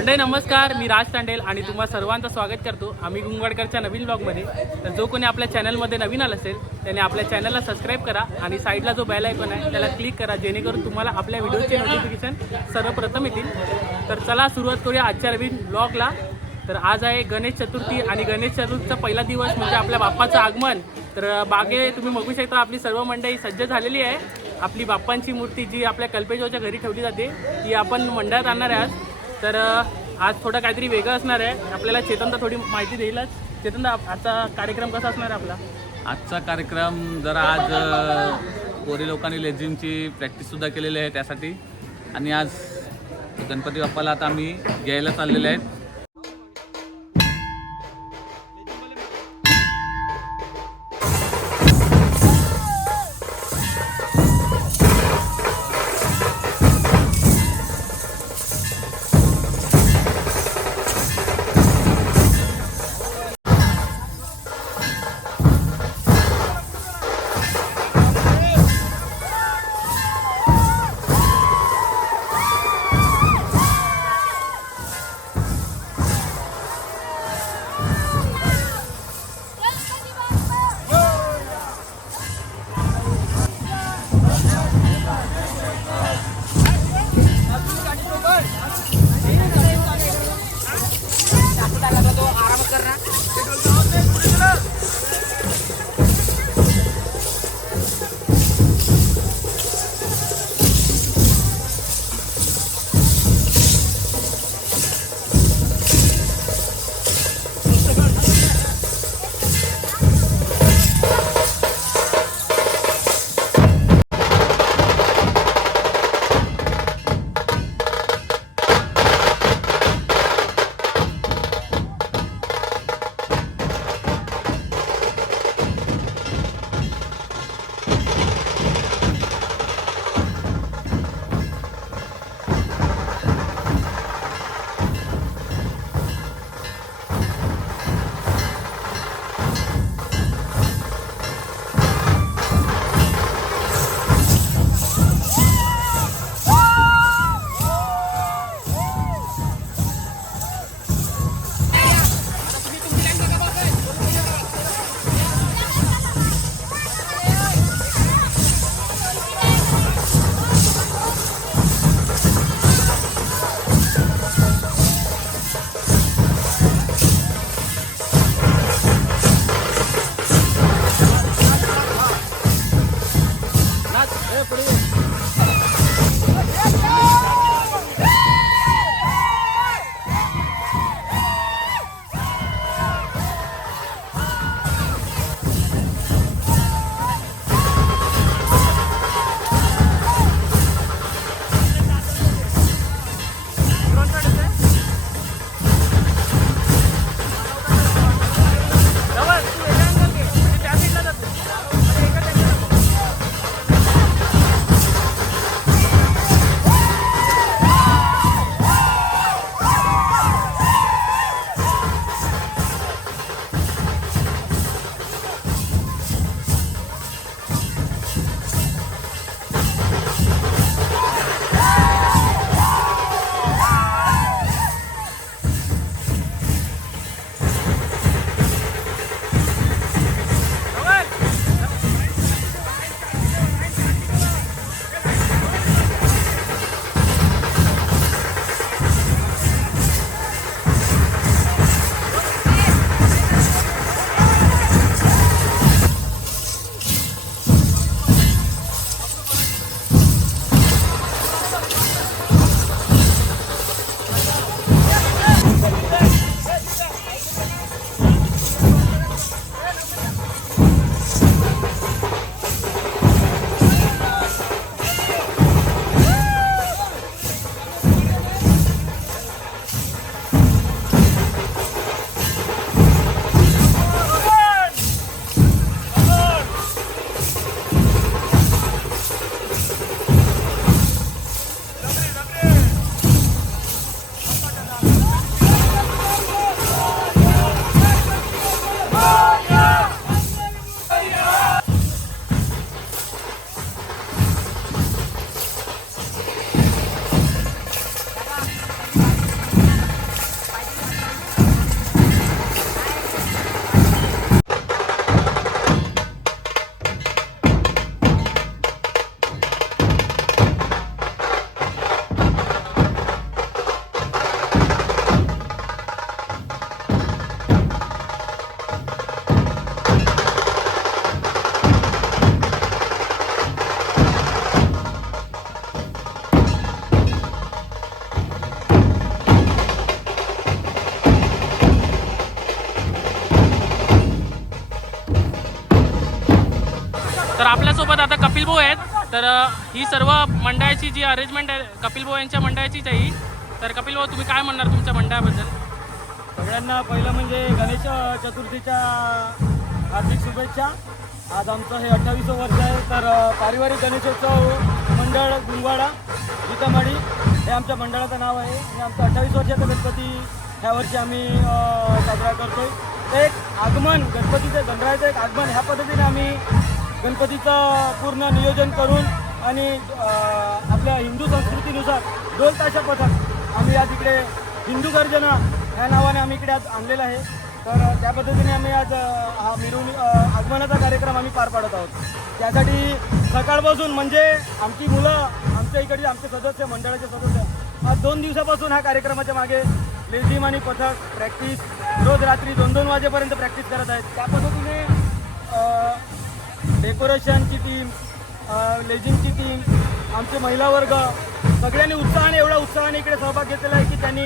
मंडळी नमस्कार, मी राज तांडेल आणि तुम्हा सर्वांचं स्वागत करतो आम्ही गुंगवाडकरच्या नवीन ब्लॉगमध्ये। तर जो कोणी आपल्या चॅनलमध्ये नवीन आला असेल त्याने आपल्या चॅनलला सबस्क्राईब करा आणि साईडला जो बेल आयकॉन आहे त्याला क्लिक करा, जेणेकरून तुम्हाला आपल्या व्हिडिओचे नोटिफिकेशन सर्वप्रथम येतील। तर चला सुरुवात करूया आजच्या नवीन ब्लॉगला। तर आज आहे गणेश चतुर्थी आणि गणेश चतुर्थीचा पहिला दिवस म्हणजे आपल्या बाप्पाचं आगमन। तर बागे तुम्ही बघू शकता आपली सर्व मंडळी सज्ज झालेली आहे। आपली बाप्पांची मूर्ती जी आपल्या कल्पेशवरच्या घरी ठेवली जाते ती आपण मंडळात आणणार आहे आज। तर आज थोडं काहीतरी वेगळं असणार आहे। आपल्याला चेतन थोडी माहिती देईलच। चेतन आजचा कार्यक्रम कसा असणार आहे आपला? आजचा कार्यक्रम जरा आज पोरी लोकांनी लेझिमची प्रॅक्टिससुद्धा केलेली आहे त्यासाठी, आणि आज गणपती बाप्पाला आता आम्ही घ्यायला चाललेले आहेत। आपल्यासोबत आता कपिल भाऊ आहेत. तर ही सर्व मंडळाची जी अरेंजमेंट आहे कपिल भाऊ यांच्या मंडळाचीच आहे ही. तर कपिल भाऊ तुम्ही काय म्हणणार तुमच्या मंडळाबद्दल? सगळ्यांना पहिलं म्हणजे गणेश चतुर्थीच्या हार्दिक शुभेच्छा. आज आमचं हे 28वं वर्ष आहे. तर पारिवारिक गणेशोत्सव मंडळ गुंगवाडा गीतामाडी हे आमच्या मंडळाचं नाव आहे. आणि आमचं 28 वर्षाचा गणपती ह्या वर्षी आम्ही साजरा करतो आहे. एक आगमन गणपतीचं गणरायाचं एक आगमन ह्या पद्धतीने आम्ही गणपतीचं पूर्ण नियोजन करून आणि आपल्या हिंदू संस्कृतीनुसार ढोल ताशा पथक आम्ही आज इकडे हिंदू गर्जना ह्या नावाने आम्ही इकडे आज आणलेलं आहे. तर त्या पद्धतीने आम्ही आज हा मिरवणूक आगमनाचा कार्यक्रम आम्ही पार पाडत आहोत. त्यासाठी सकाळपासून म्हणजे आमची मुलं आमच्या इकडचे आमचे सदस्य मंडळाचे सदस्य आज 2 दिवसापासून ह्या कार्यक्रमाच्या मागे लेझिम आणि पथक प्रॅक्टिस रोज रात्री 2-2 वाजेपर्यंत प्रॅक्टिस करत आहेत. त्या पद्धतीने डेकोरेशनची टीम लेझिमची टीम आमचे महिला वर्ग सगळ्यांनी उत्साहाने एवढा उत्साहाने इकडे सहभाग घेतलेला आहे की त्यांनी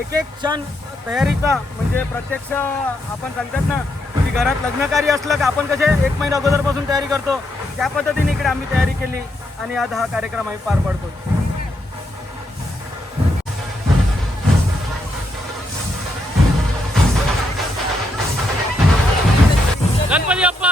एक एक क्षण तयारीचा म्हणजे प्रत्यक्ष आपण सांगतात ना की घरात लग्नकार्य असलं का आपण कसे 1 महिना अगोदरपासून तयारी करतो त्या पद्धतीने इकडे आम्ही तयारी केली आणि आज हा कार्यक्रम आम्ही पार पाडतो. गणपती बाप्पा.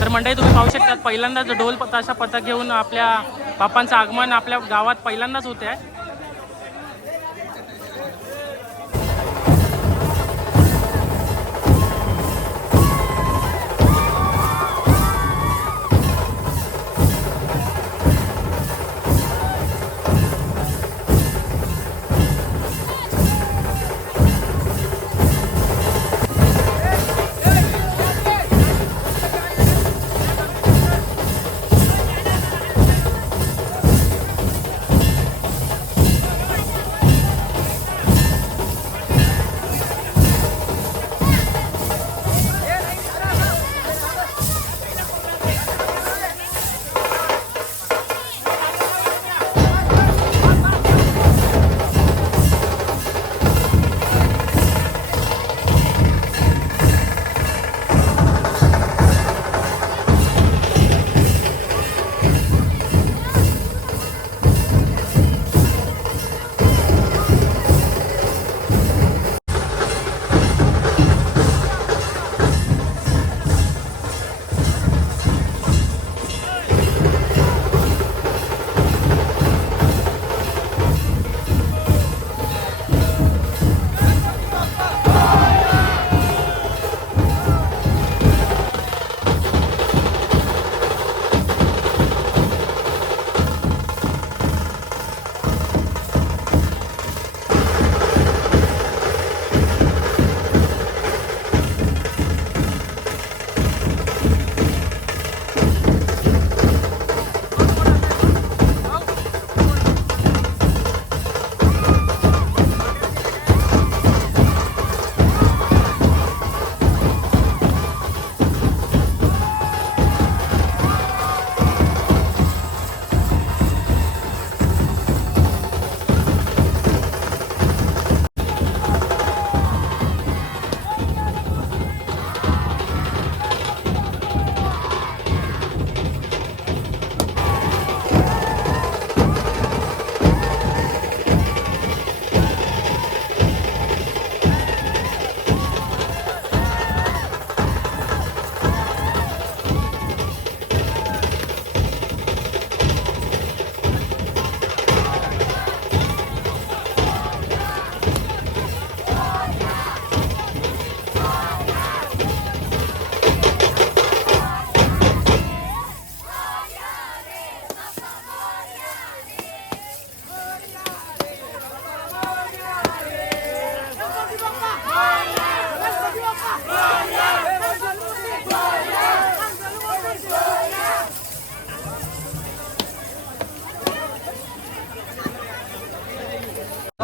तर मंडळी तुम्ही पाहू शकता पहिल्यांदाच ढोल ताशा पथक घेऊन आपल्या बाप्पांचं आगमन आपल्या गावात पहिल्यांदाच होते आहे.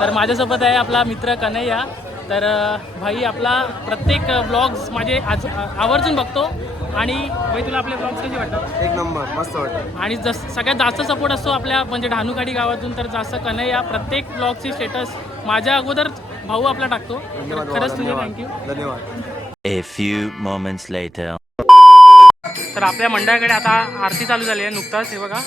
तर माझ्यासोबत आहे आपला मित्र कन्हैया. तर भाई आपला प्रत्येक ब्लॉग्स माझे आवर्जून बघतो. आणि भाई तुला आपले ब्लॉग्स कसे वाटतात? एक नंबर, मस्त वाटतं. आणि सगळ्यात जास्त सपोर्ट असतो आपल्या म्हणजे ढाणूखाडी गावातून. तर जास्त कन्हैया प्रत्येक ब्लॉगची स्टेटस माझ्या अगोदर भाऊ आपला टाकतो. धन्यवाद खरंच बाबा, तुझे धन्यवाद. थँक्यू. धन्यवाद. A few moments later. तर आपल्या मंडळाकडे आता आरती चालू झाली आहे नुकताच. हे बघा.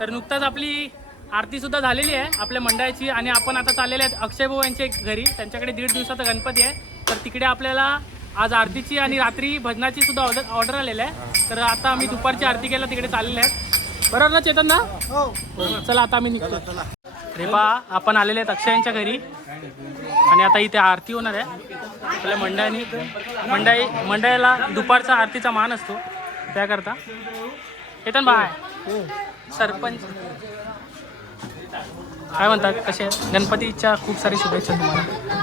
तर नुकताच आपली आरती सुद्धा झालेली आहे आपल्या मंडळाची. आणि आपण आता चाललेले आहेत अक्षय भाऊ यांच्या घरी. त्यांच्याकडे 1.5 दिवसाचा गणपती आहे. तर तिकडे आपल्याला आज आरतीची आणि रात्री भजनाची सुद्धा ऑर्डर आलेली आहे. तर आता आम्ही दुपारची आरती केला तिकडे चाललेले आहेत. बरोबर ना चेतन ना? हो. चला आता आम्ही निघतो. रे बा आपण आलेले आहेत अक्षय यांच्या घरी. आणि आता इथे आरती होणार आहे आपल्या मंडळाला दुपारचा आरतीचा मान असतो त्याकरता. चेतन बाय सरपंच काय म्हणतात कसे गणपतीच्या खूप सारी शुभेच्छा तुम्हाला.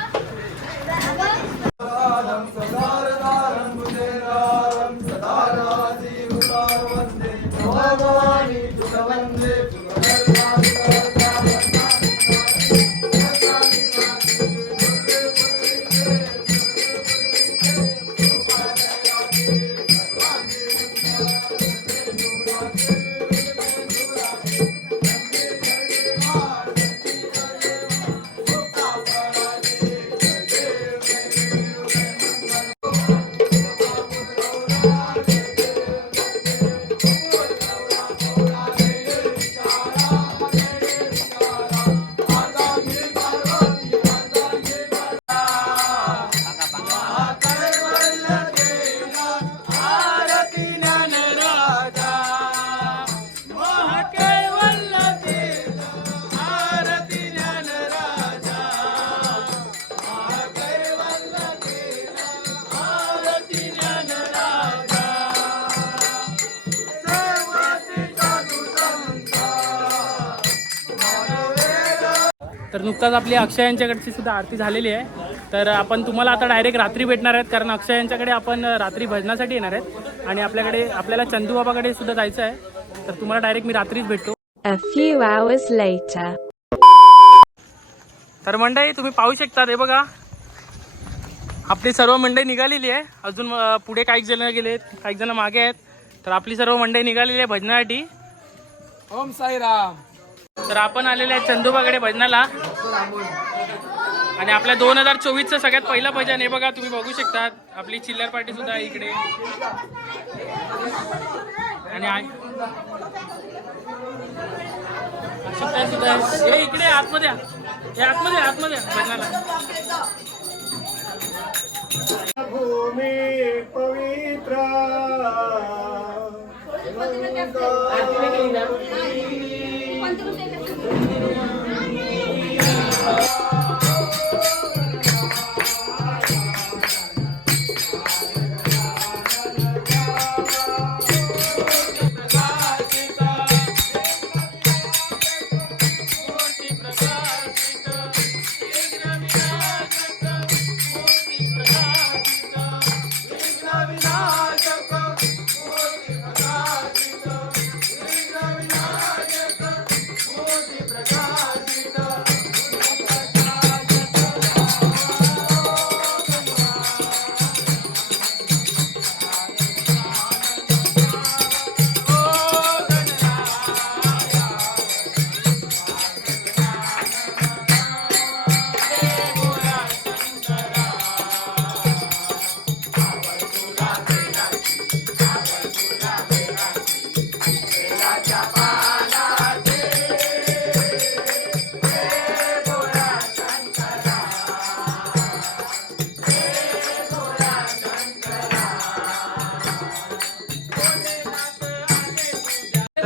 तर नुकताच आपली अक्षय यांच्याकडची सुद्धा आरती झालेली आहे. तर आपण तुम्हाला आता डायरेक्ट रात्री भेटणार आहेत कारण अक्षय यांच्याकडे आपण रात्री भजनासाठी येणार आहेत. आणि आपल्याला चंदूबाबाकडे सुद्धा जायचं आहे. तर तुम्हाला डायरेक्ट मी रात्रीच भेटतो. A few hours later. तर मंडळी तुम्ही पाहू शकता हे बघा आपली सर्व मंडळी निघालेली आहे. अजून पुढे काही जण गेलेत काही जण मागे आहेत. तर आपली सर्व मंडळी निघालेली आहे भजनासाठी. ओम साईराम. तर आपण आलेले आहेत चंदूबाकडे भजनाला. आणि आपल्या 2024चं सगळ्यात पहिलं भजन हे बघा तुम्ही बघू शकता. आपली चिल्लर पार्टी सुद्धा आहे इकडे. आणि सुद्धा हे इकडे आतमध्ये हे आतमध्ये भजनाला. भूमी पवित्र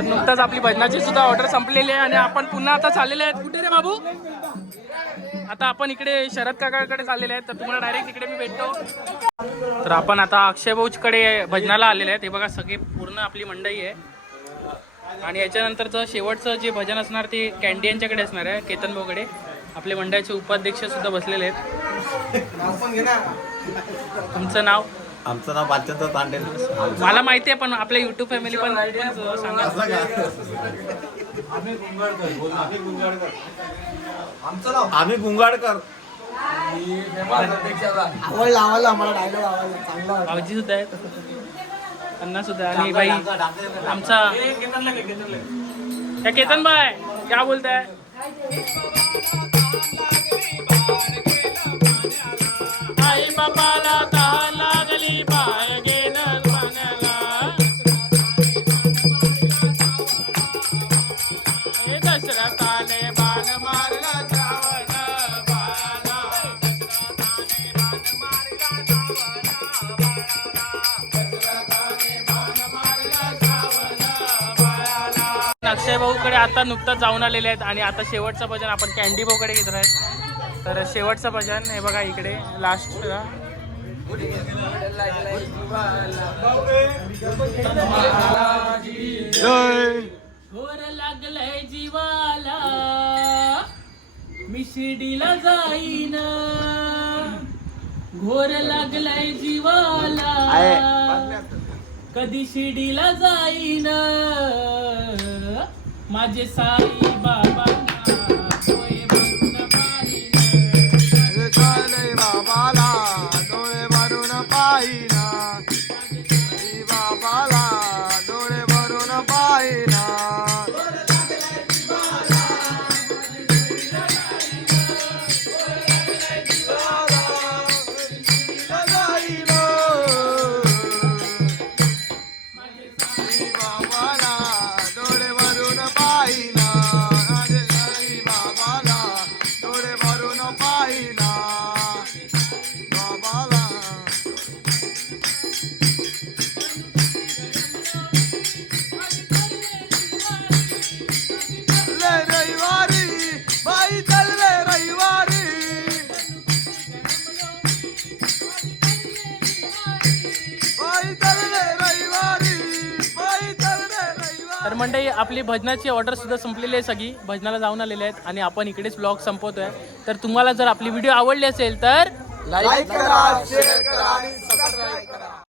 नुकताच आपली भजनाची सुद्धा ऑर्डर संपलेली आहे आणि आपण पुन्हा आता चाललेले आहेत. कुठे रे बाबू? आता आपण इकडे शरद काकाकडे चाललेले आहेत, तर तुम्हाला डायरेक्ट इकडे मी भेटतो. तर आपण आता अक्षय भाऊकडे भजनाला आलेले आहेत. हे बघा सगळे पूर्ण आपली मंडळी आहे आणि याच्यानंतरचं शेवटचं जे भजन असणार ते कॅन्डी यांच्याकडे असणार आहे, केतन भाऊकडे. आपले मंडळाचे उपाध्यक्ष सुद्धा बसलेले आहेत. तुमचं नाव? आमचं नाव बालचंद्र तांडेल. मला माहिती आहे, पण आपल्या युट्यूब फॅमिली पण सांगा. आम्ही गुंगाडकर. भाऊजी सुद्धा आहेत, अण्णा सुद्धा आणि बाई आमचा क्या केतन भाई क्या बोलताय? आई बाबाला तहान लागली बाय गेलं पाण्याला, हे दशरथाने बाण मारला जावना बाळाला, दशरथाने बाण मारला जावना बाळाला. अक्षय भाऊकडे आता नुकताच जाऊन आलेले आहेत आणि आता शेवटचं भजन आपण कॅन्डी भाऊकडे घेत आहेत. तर शेवटचं भजन हे बघा इकडे लास्टला. घोर लागलंय जीवाला मी शिर्डीला जाईन, घोर लागलंय जीवाला कधी शिर्डीला जाईन, माझे साई बाबा बाबाला डोळे भरून पाहिना, बाबाला डोळे भरून पाहिना. बाबाला डोळे भरून पाहिना, बाबाला डोळे भरून पाहिना. रविवारी बाई चालले रविवारी, बाई चालले रविवारी, बाई चालले रविवारी. तर मंडळी आपली भजनाची ऑर्डर सुद्धा संपलेली आहे, सगळी भजनाला जाऊन आलेले आहेत आणि आपण इकडेच ब्लॉग संपवतोय. तर तुम्हाला जर आपली व्हिडिओ आवडली असेल तर लाईक करा, शेअर करा आणि सबस्क्राईब करा.